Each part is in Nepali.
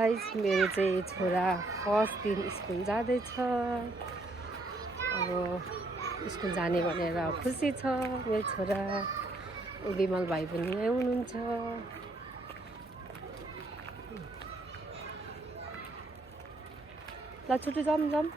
मेरो चाहिँ छोरा फर्स्ट दिन स्कुल जाँदैछ। अब स्कुल जाने भनेर खुसी छ मेरो छोरा। विमल भाइ पनि यहीँ हुनुहुन्छ। ल छुट्टी जाऊँ जाऊँ।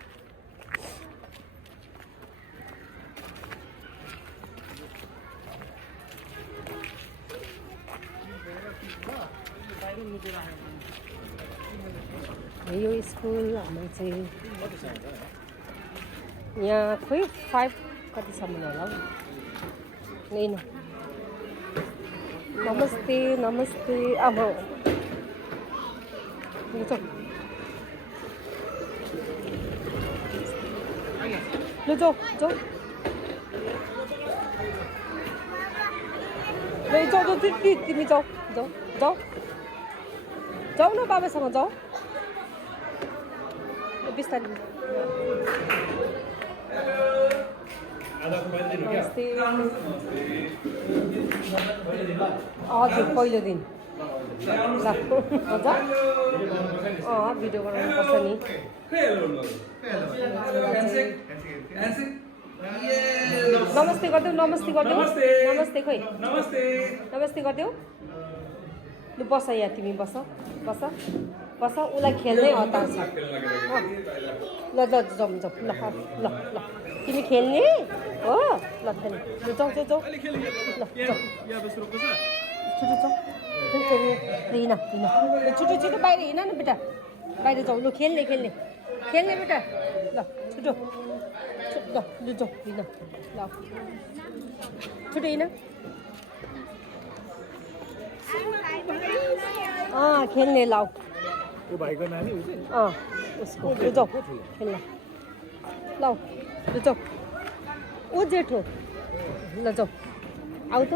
यो स्कुल हाम्रो चाहिँ यहाँ खोइ 5 कतिसम्म होला हौ। होइन नमस्ते नमस्ते। अब लु जाऊ जाऊ जाऊ तिमी जाऊ जाऊ जाऊ जाऊ न बाबासँग जाऊ बिस्तारै। हजुर पहिलो दिन भिडियो बनाउनु पर्छ नि। नमस्ते गरिदेऊ नमस्ते गरिदेऊ नमस्ते खोइ नमस्ते गरिदेऊ। लु बस यहाँ तिमी बस बस बस। उसलाई खेल्नै हतार छ। ल ल जाउँ जाउँ ल ल ल तिमी खेल्ने हो ल खेल्ने। ल जाऊ जाऊ जाऊ ल जाऊ छिटो जाऊ हिँड हिँड छिटो छिटो बाहिर हिँड न बेटा बाहिर जाऊ। लु खेल्ने खेल्ने खेल्ने बेटा ल छिटो ल लु जाऊ हिँड ल छिटो हिँड। खेल्ने लाऊ भाइको नानी उसको लु जाऊ खेल्न लाऊ लु जाऊ। ऊ जेठो ल जाऊ आऊ त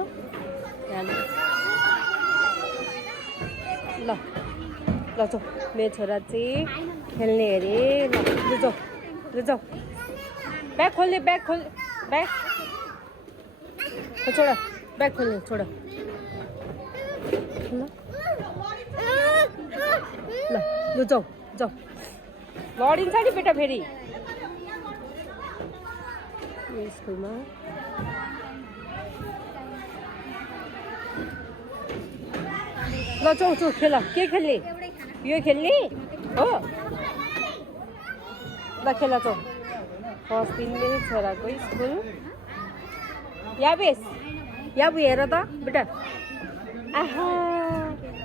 ल ल जाऊ। मेरो छोरा चाहिँ खेल्ने अरे ल लु जाऊ लु जाऊ। ब्याग खोल्ने ब्याग खोल ब्याग छोड ब्याग खोल्ने छोड ल लु जाऊ जाऊ। लडिन्छ नि बेटा फेरि यो स्कुलमा। ल जाऊ जाऊ खेल। के खेल्ने यो खेल्ने हो ल खेल जाऊ। फर्स्ट दिन मेरो छोराको स्कुल। याबेस याबु हेर त बेटा। आहा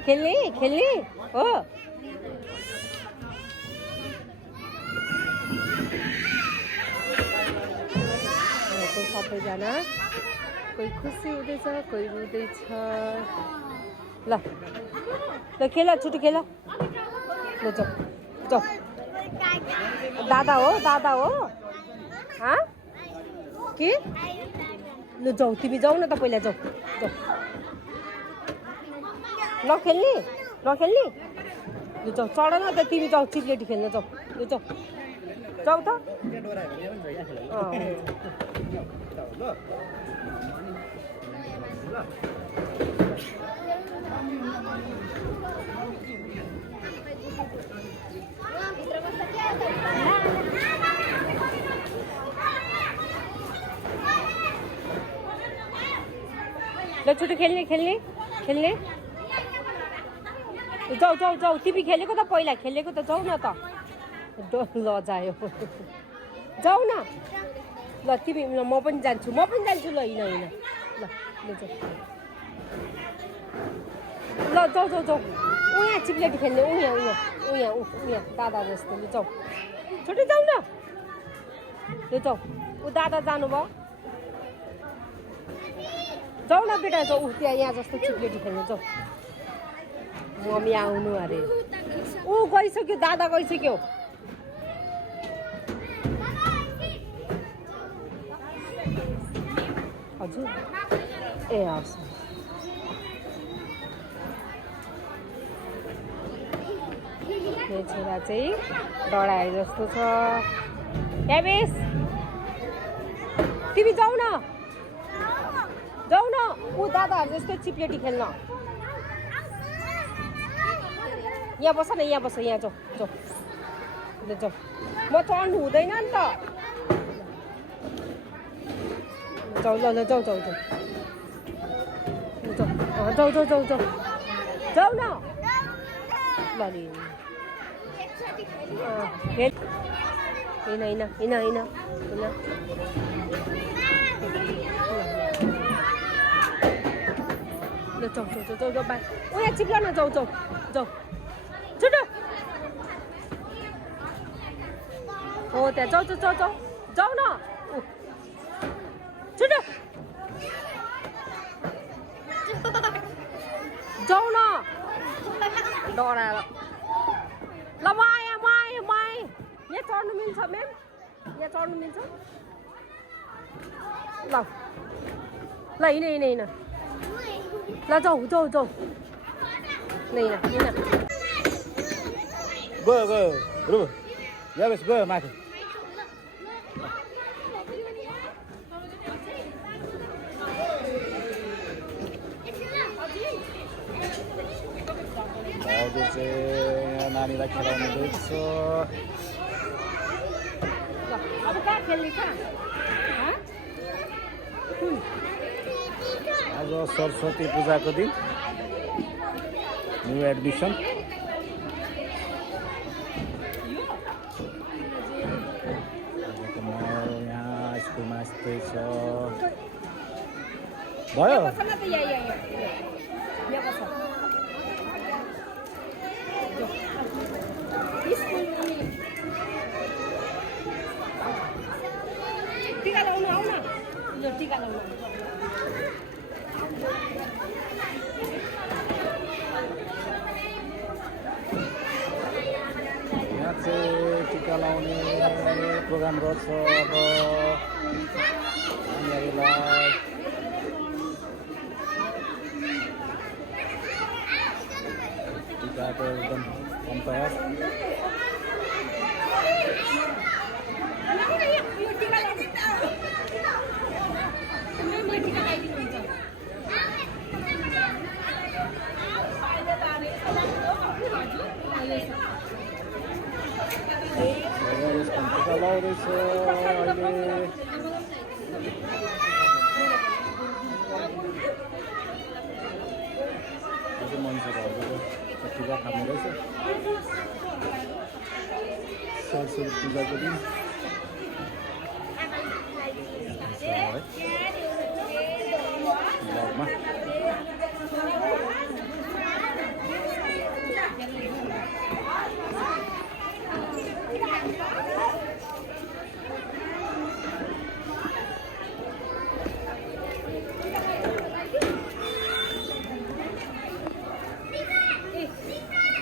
खेल्ने खेल्ने हो। सबैजना कोही खुसी हुँदैछ कोही रुँदैछ। ल ल खेल छुट्टी खेल। ल जाऊ जाऊ। दादा हो के ल जाऊ तिमी जाऊ न त पहिला जाऊ जाऊ। नखेल्ने नखेल्ने लु जाऊ चढ न त तिमी जाऊ चिप्लेटी खेल्न जाऊ लु जाऊ जाऊ त। ल छुट्टी खेल्ने खेल्ने खेल्ने जाऊ जाऊ जाऊ। तिमी खेलेको त पहिला खेलेको त जाऊ न त। लजायो जाऊ न ल तिमी म पनि जान्छु ल हिँड हिँड ल ल जाऊ ल जाऊ जाऊ जाऊ। ऊ यहाँ चिप्लेटी खेल्ने ऊ यहाँ दादा जस्तो लु जाऊ छुट्टी जाऊ न लु जाऊ। ऊ दादा जानुभयो जाऊ न बेटा जाऊ। ऊ त्यहाँ यहाँ जस्तो चिप्लेटी खेल्नु जाऊ। मम्मी आउनु अरे ऊ गइसक्यो दादा गइसक्यो। हजुर ए हस् मेरो छोरा चाहिँ डराए जस्तो छ। याबेस तिमी जाऊ न जाऊ न। ऊ दादाहरू जस्तो चिप्लेटी खेल्न यहाँ बस न यहाँ बस यहाँ जाऊ जाऊ जाऊ म चढ्नु हुँदैन नि त जाऊ ल ल जाऊ जाऊ जाऊ जाऊ जाऊ जाऊ जाऊ जाऊ न ल हिँड हिँड हिँड हिँड हिँड ल जाऊ जाऊ जाऊ जाऊ बाई यहाँ चिप्ला न जाऊ जाऊ जाऊ छिटो हो त्यहाँ जाऊ जाऊ जाऊ जाऊ जाऊ न छिटो जाऊ न डराएर ल माया माया माया यहाँ चढ्नु मिल्छ म्याम यहाँ चढ्नु मिल्छ ल ल हिँड हिँड हिँड ल जाऊ जाऊ जाऊ ल हिँड हिँड गयो गयो रुब यावेस गयो माथि हजुर चाहिँ नानीलाई खेलाउनु दिन्छ अब कहाँ खेल्ने कहाँ आज सरस्वती पूजाको दिन न्यू एडमिसन यहाँ स्कुलमा यस्तै छ भयो टिका लाउनु आऊ न ल टिका लाउनु यहाँ चाहिँ टिका लाउने प्रोग्राम गर्छ अब नानीहरूलाई टिकाको एकदम कम्पेयर टिका लाउँदैछ अहिले मान्छेहरू टिका खाने रहेछ सरस्वती पूजाको दिन ब्लगमा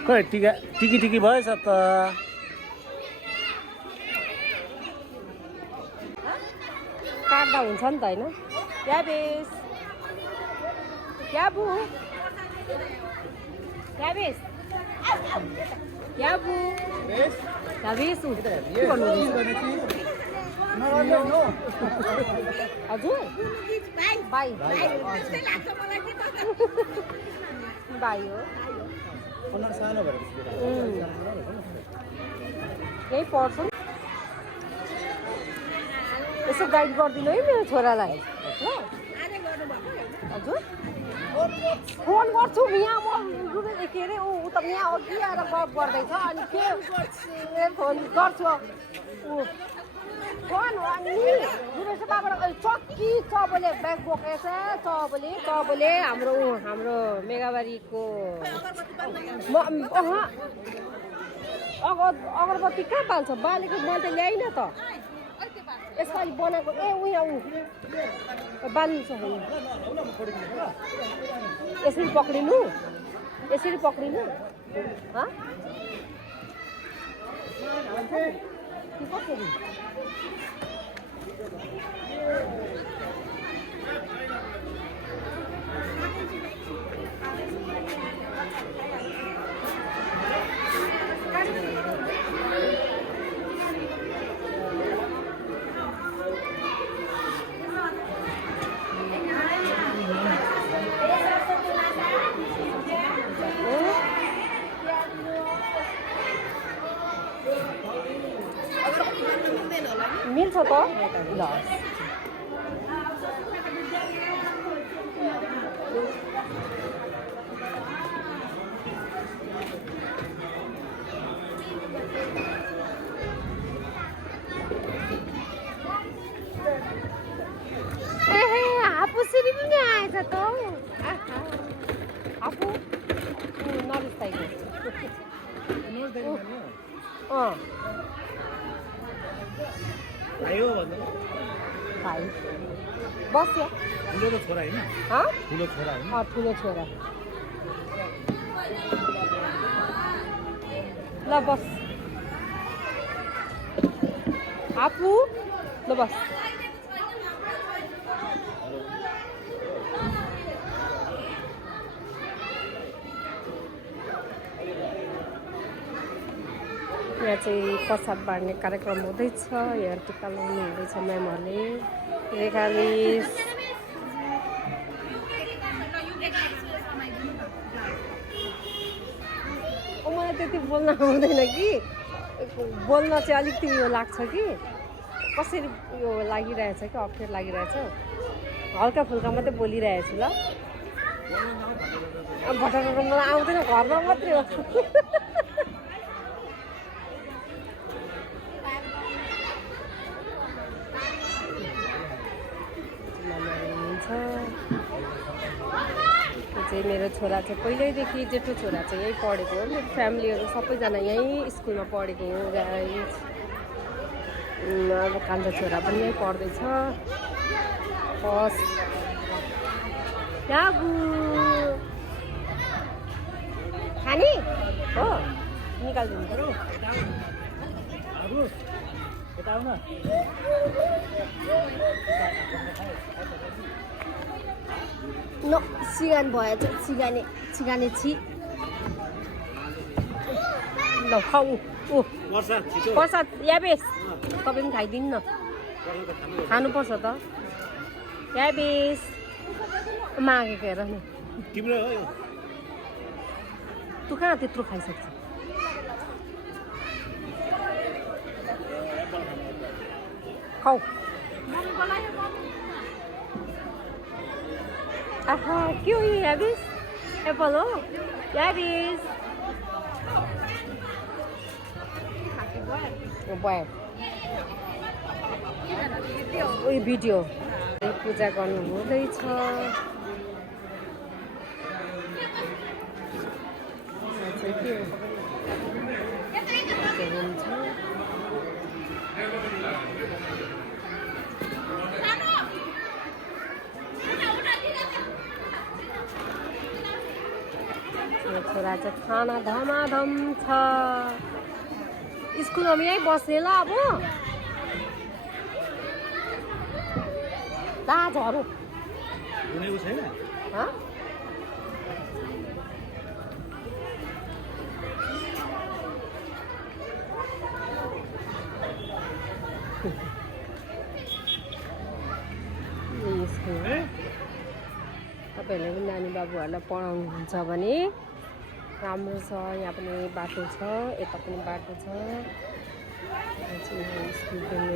खै टिका टिकी टिकी भएछ त काट्दा हुन्छ नि त होइन याबेस याबु याबेस याबु याबेस के भन्नुहुँदैछ हजुर बाई बाई हो सानो भएर यही पढ्छ यसो गाइड गरिदिनु है मेरो छोरालाई ल हजुर फोन गर्छु यहाँ म के अरे ऊ त यहाँ अघि आएर गफ गर्दैछ अनि के फोन गर्छु ऊ फोन हो अनि जुरेछ बाबाबाट चक्की चबले ब्याग बोकेछ चबले हाम्रो मेगाबारीको अगरबत्ती कहाँ पाल्छ बालेको मैले त ल्याइन त यसपालि बनाएको उहाँ बाल्नु छ यसरी पक्रिनु कसरी मिल्छ त ल आफूसरी पनि आएछ त आफू नरिस्ताइको भाइ हो भन्नु भाइ बस्यो ठुलो त छोरा होइन ठुलो छोरा होइन ठुलो छोरा ल बस आफू ल बस यहाँ चाहिँ प्रसाद बाँड्ने कार्यक्रम हुँदैछ यहाँ टिका लाउनु हुँदैछ म्यामहरूले रेखाले मलाई त्यति बोल्न आउँदैन कि बोल्न चाहिँ अलिकति यो लाग्छ कि कसरी यो लागिरहेछ कि अप्ठ्यारो लागिरहेछ हल्का फुल्का मात्रै बोलिरहेछु ल भटाभट मलाई आउँदैन घरमा मात्रै हो चाहिँ मेरो छोरा चाहिँ पहिल्यैदेखि जेठो छोरा चाहिँ यहीँ पढेको हो मेरो फ्यामिलीहरू सबैजना यहीँ स्कुलमा पढेको हो गाइस अब कान्छो छोरा पनि यहीँ पढ्दैछ फर्स्ट याबु खाने हो निकालिदिनु पऱ्यो न सिगान भएछ सिगाने छि ल खाऊ प्रसाद याबेस तपाईँ पनि खाइदिनु न खानुपर्छ त याबेस मागेको हेर न तिम्रो हो तँ कहाँ त्यत्रो खाइसक्छ खाऊ आहा के हो यो याबिस एप्पल हो याबिस भयो उयो भिडियो पूजा गर्नु हुँदैछ के हुन्छ छोरा चाहिँ खाना धमाधम छ स्कुलमा यहीँ बस्ने ल अब दाजहरू स्कुल तपाईँहरूले पनि नानी बाबुहरूलाई पढाउनुहुन्छ भने राम्रो छ यहाँ पनि बाटो छ यता पनि बाटो छ स्कुल